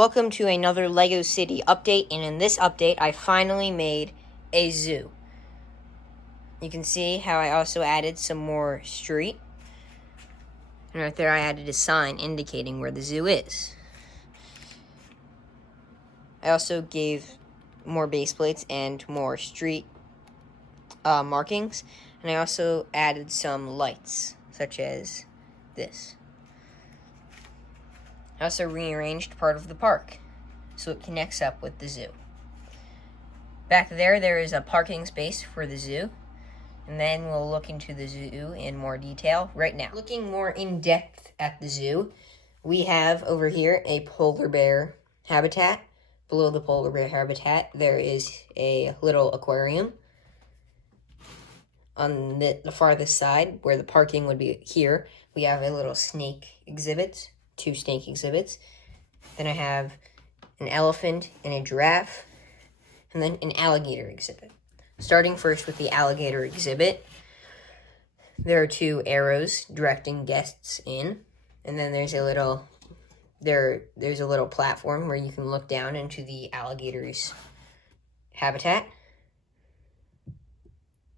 Welcome to another LEGO City update, and in this update I finally made a zoo. You can see how I also added some more street, and right there I added a sign indicating where the zoo is. I also gave more base plates and more street markings, and I also added some lights, such as this. I also rearranged part of the park so it connects up with the zoo. Back there is a parking space for the zoo, and then we'll look into the zoo in more detail right now. Looking more in depth at the zoo, we have over here a polar bear habitat. Below the polar bear habitat, there is a little aquarium. On the farthest side, where the parking would be here, we have a little snake exhibit, 2 snake exhibits. Then I have an elephant and a giraffe, and then an alligator exhibit. Starting first with the alligator exhibit, there are 2 arrows directing guests in, and then there's a little platform where you can look down into the alligator's habitat.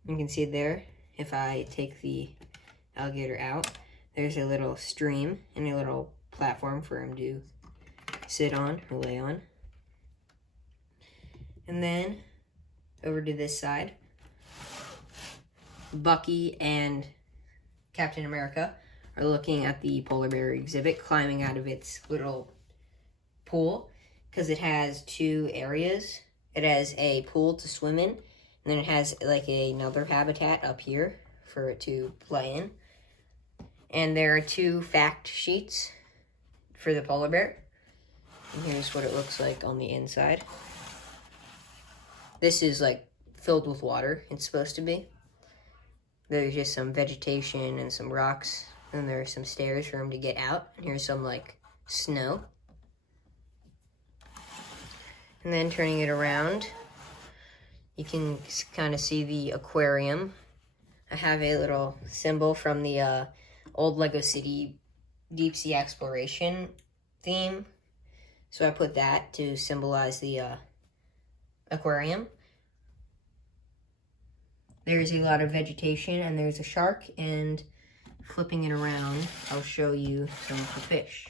You can see there, if I take the alligator out, there's a little stream and a little platform for him to sit on or lay on. And then over to this side, Bucky and Captain America are looking at the polar bear exhibit, climbing out of its little pool, because it has 2 areas. It has a pool to swim in, and then it has like another habitat up here for it to play in. And there are 2 fact sheets for the polar bear. And here's what it looks like on the inside. This is like filled with water, it's supposed to be. There's just some vegetation and some rocks, and there are some stairs for him to get out. And here's some like snow. And then turning it around, you can kind of see the aquarium. I have a little symbol from the old LEGO City Deep Sea Exploration theme. So I put that to symbolize the aquarium. There's a lot of vegetation, and there's a shark, and flipping it around, I'll show you some of the fish.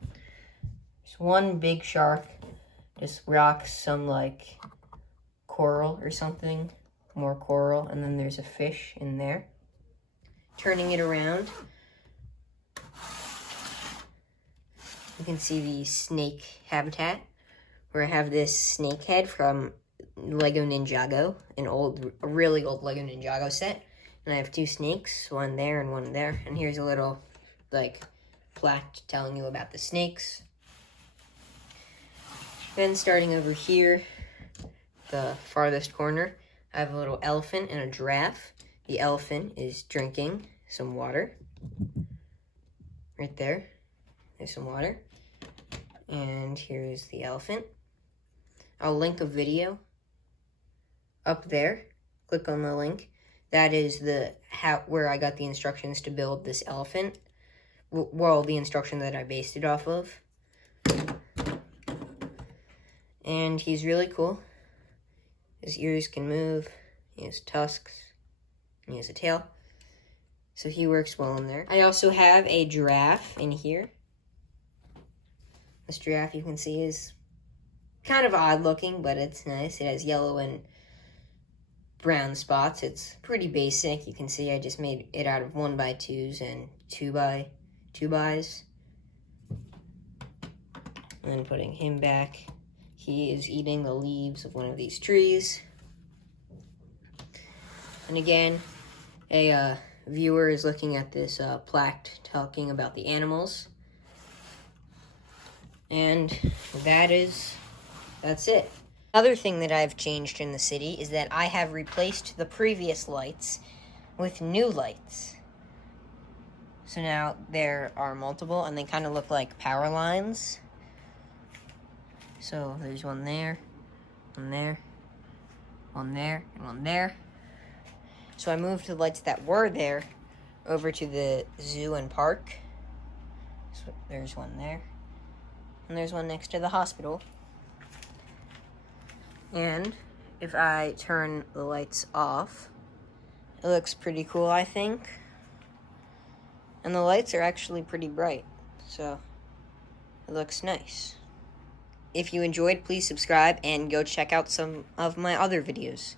There's one big shark, just rocks, some like coral or something, more coral, and then there's a fish in there. Turning it around, you can see the snake habitat, where I have this snake head from Lego Ninjago, a really old Lego Ninjago set. And I have 2 snakes, one there and one there. And here's a little, like, plaque telling you about the snakes. Then starting over here, the farthest corner, I have a little elephant and a giraffe. The elephant is drinking some water. Right there, there's some water. And here's the elephant. I'll link a video up there. Click on the link. That is where I got the instructions to build this elephant. Well, the instruction that I based it off of. And he's really cool. His ears can move. He has tusks. And he has a tail. So he works well in there. I also have a giraffe in here. This giraffe, you can see, is kind of odd looking, but it's nice. It has yellow and brown spots. It's pretty basic. You can see I just made it out of 1x2s and 2x2s. And then putting him back. He is eating the leaves of one of these trees. And again, a viewer is looking at this plaque talking about the animals. And that's it. Another thing that I've changed in the city is that I have replaced the previous lights with new lights. So now there are multiple, and they kind of look like power lines. So there's one there, one there, one there, and one there. So I moved the lights that were there over to the zoo and park. So there's one there, and there's one next to the hospital. And if I turn the lights off, it looks pretty cool, I think. And the lights are actually pretty bright, so it looks nice. If you enjoyed, please subscribe and go check out some of my other videos.